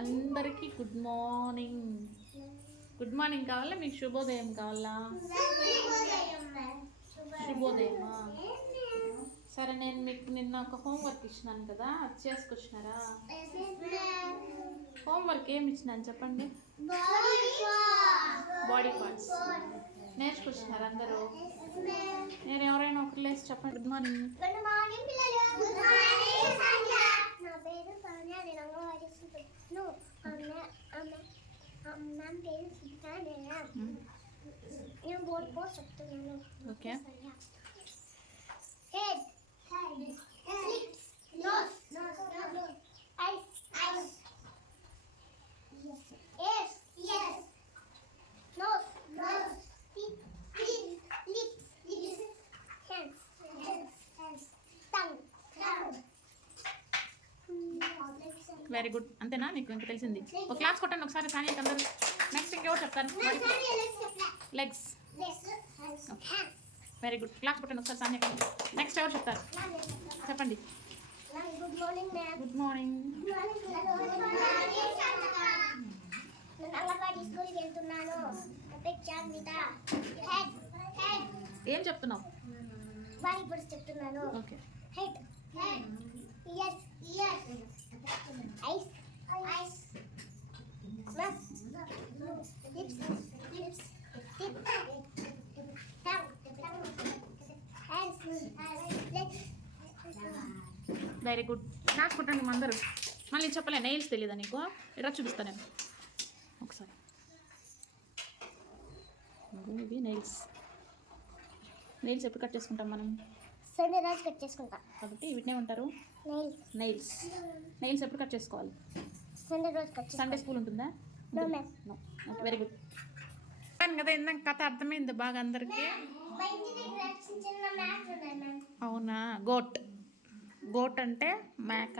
అందరికీ good morning. Good morning కావాలా? మీకు శుభోదయం కావాలా? శుభోదయమా? సరే నేను మీకు నిన్న ఒక హోంవర్క్ ఇచ్చినాను కదా అది చేసుకొచ్చినారా? హోంవర్క్ ఏమి ఇచ్చినాను చెప్పండి? బాడీ పార్ట్స్ నేర్చుకొచ్చినారు అందరూ. నేను ఎవరైనా ఒకరు లేసి చెప్పండి. గుడ్ మార్నింగ్ గుడ్ మార్నింగ్ పిల్లలు. మార్నింగ్ సంధ్య నా పేరు సౌమ్య నేను అంగన్వాడీ స్టూడెంట్ను అమ్మ అమ్మ అమ్మ పేరు సుధా నేను నేను బోర్డు పోస్ట్ చెప్తున్నాను ఓకే వెరీ గుడ్ అంతేనా? మీకు ఇంకా తెలిసింది. ఒక క్లాస్ కొట్టండి ఒకసారి కానీ అందరూ. నెక్స్ట్ ఇంకెవరు చెప్తారు? లెగ్స్ వెరీ గుడ్ క్లాస్ కొట్టండి ఒకసారి సాన్య నెక్స్ట్ ఎవరు చెప్తారు? చెప్పండి. గుడ్ మార్నింగ్ ఏం చెప్తున్నావు? చెప్తున్నాను. ఓకే వెరీ గుడ్ క్లాస్ కొట్టండి మా అందరూ. మళ్ళీ చెప్పలే నెయిల్స్ తెలియదా నీకు? ఇక్కడ చూపిస్తాను నేను? ఒకసారి. ఇవి నెయిల్స్ నెయిల్స్ ఎప్పుడు కట్ చేసుకుంటాం మనం? సండే రోజు కట్ చేసుకుంటా. కాబట్టి వీటినే ఉంటారు నెయిల్స్ నెయిల్స్ ఎప్పుడు కట్ చేసుకోవాలి? సండే రోజు కట్ సండే స్కూల్ ఉంటుందా? వెరీ గుడ్ కదా ఇందాక కథ అర్థమైంది బాగా అందరికీ. అవునా? గోట్ గోట్ అంటే మేక.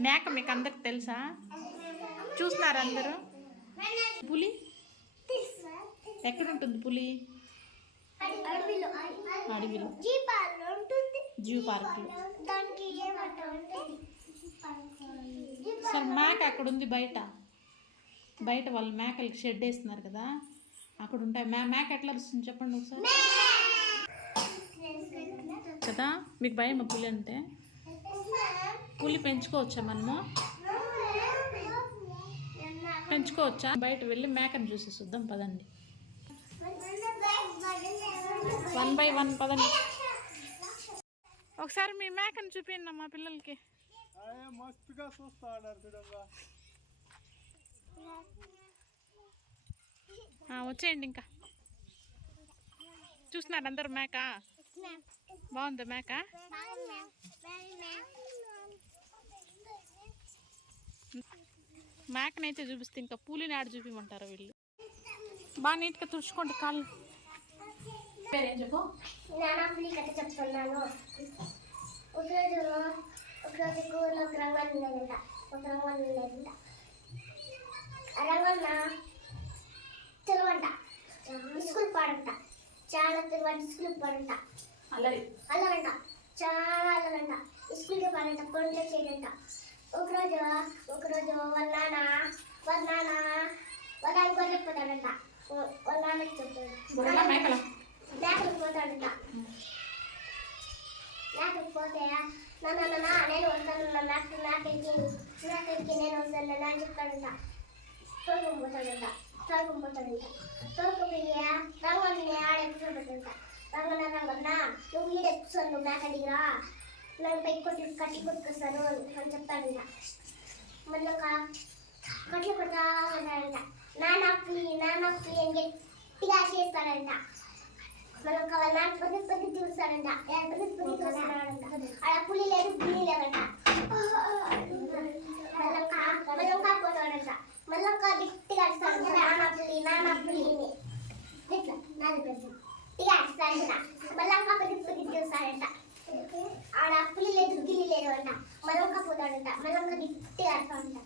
మేక మీకు అందరికి తెలుసా? చూస్తున్నారు అందరూ? పులి? ఎక్కడ ఉంటుంది పులి? అడవిలో. జూ ఉంటుంది సరే మేక అక్కడ ఉంది బయట. బయట వాళ్ళు మేకలకి షెడ్ వేస్తున్నారు కదా అక్కడ ఉంటాయి మే మేక ఎట్లా వస్తుంది చెప్పండి ఒకసారి. కదా మీకు భయం పులి అంటే? పులి పెంచుకోవచ్చా మనము? పెంచుకోవచ్చా? బయట వెళ్ళి మేకను చూసి చూద్దాం పదండి. వన్ బై వన్ పదండి. ఒకసారి మీ మేకను చూపించండి మా పిల్లలకి. మస్తుగా చూస్తా వచ్చేయండి ఇంకా. చూస్తున్నారు అందరు మేక? బాగుంది మేక? మేకనైతే చూపిస్తే ఇంకా పూలిని ఆడ చూపించమంటారు వీళ్ళు? బాగా నీట్గా తుడుచుకోండి కాళ్ళు. పేరేం చెప్పు చెప్తున్నాను. ఒకరోజు ఒకరోజు ఒక రంగం ఉండేదంట. ఒక రంగం ఉండేదంట. ఆ రంగన్న తిరువంట స్కూల్ పాడంట. చాలా తిరువంట స్కూల్ పాడంట. అల్లరి. అల్లరంట. చాలా అల్లరంట. స్కూల్కి పాడంట. పనులు చేయడంట. ఒకరోజు ఒకరోజు వాళ్ళ నాన్న వాళ్ళ నాన్న వాళ్ళ నాన్న గొర్రె పోతాడంట వాళ్ళ నాన్నకి చెప్తాడు మేకల లేకపోతే పోతాడంట. లేకపోతే నా నాన్న నా నేను వస్తాను నాకు నాకెళ్ళి నాకెళ్ళి నేను వస్తాను అని చెప్తాడంట తోలుకొని పోతాడంట. తోలుకొని పోతాడంట. తోలుకుపోయి రంగన్ని ఆడే కూర్చోబెట్టంట రంగన్న రంగన్న నువ్వు ఈడ కూర్చొని నువ్వు నాకు అడిగిరా నేను పై కొట్టి కట్టి కొట్టుకొస్తాను అని చెప్తాడంట మళ్ళీ ఒక కట్లు కొడతా ఉంటాడంట నాన్న పులి నాన్న పులి అని గట్టిగా చేస్తాడంట మనం కావాలన్నా పది పది చూస్తాడంట పది పది చూస్తాడంట అలా పులి లేదు పులి లేదంట మళ్ళొక్క మళ్ళొక్క పోతాడంట మళ్ళొక్క గట్టిగా అరుస్తాడంట నాన్న పులి నాన్న పులి అని ఇట్లా నాది పెద్ద గట్టిగా అరుస్తాడంట మళ్ళొక్క పది పది చూస్తాడంట ఆడ పులి లేదు గిల్లి లేదు అంట. మళ్ళొక్క పోతాడంట. మళ్ళొక్క గట్టిగా అరుస్తాడంట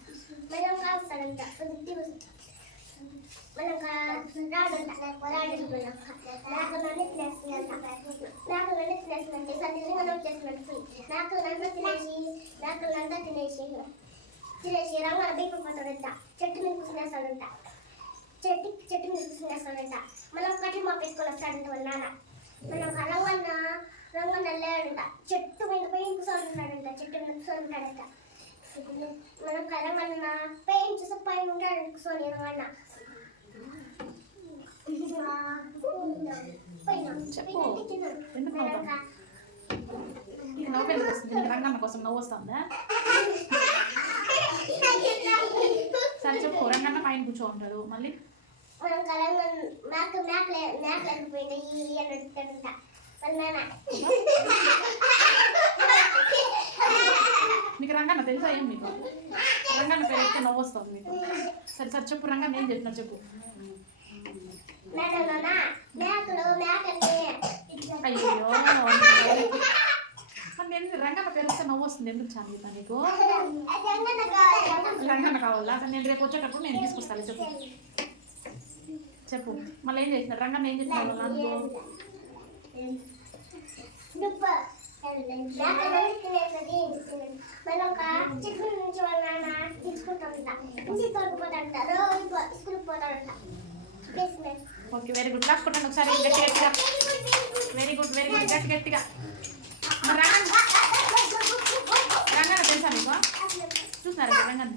మళ్ళొక్క వస్తాడంట గట్టిగా మనకు రాడంట రాడంట. నాకు నన్ను తినేస్తుందంట. నాకు నన్ను తినేస్తుందంటే మనం చేస్తున్నట్టు నాకు నన్ను తినేసి నాకు నన్ను తినేసి తినేసి రంగన బీకపోతాడంట చెట్టు మీద కూర్చునేస్తాడంట. చెట్టు చెట్టు మీద కూర్చునేస్తాడంట. మనం కట్టి మా పెట్టుకొని వస్తాడంట వాళ్ళ నాన్న. మనం కలవన్నా రంగన్న లేడంట చెట్టు మీద పోయి కూర్చోంటున్నాడంట చెట్టు మీద కూర్చోంటాడంట మనం రంగన్న పైన చూసి పైన ఉంటాడంట కూర్చొని నీకు రంగన్న కోసం నవ్వు వస్తుందా? సరే చెప్పు. రంగన్న పైన కూర్చో ఉంటాడు మళ్ళీ? మనం కలంగా మేక మేకలే ఈ అని అడుగుతాడంట వాళ్ళ నాన్న మీకు రంగన్న తెలుసా ఏం మీకు రంగన్న పేరు అయితే నవ్వు వస్తుంది మీకు సరే సరే చెప్పు రంగన్న ఏం చెప్పినా చెప్పు. అయ్యో ఎందుకు రంగన్న పేరు వస్తే నవ్వు వస్తుంది? ఎందుకు చాందిత నీకు? రంగన్న కావాలా? అసలు నేను రేపు వచ్చేటప్పుడు నేను తీసుకొస్తాను చెప్పు. చెప్పు. మళ్ళీ ఏం చేసిన రంగన్న ఏం చేసిన నాకు మనం ఒక చెట్టు నుంచి వాళ్ళ నాన్న తీసుకుంటాడంట. ఇంటికి తొలగిపోతాడంట రోజు పోతాడంట. ఓకే వెరీ గుడ్ రాసుకుంటాను ఒకసారి గట్టి గట్టిగా. వెరీ గుడ్ వెరీ గుడ్ గట్టి గట్టిగా రంగన్న తెలుసా మీకు? చూసినారా? రంగన్న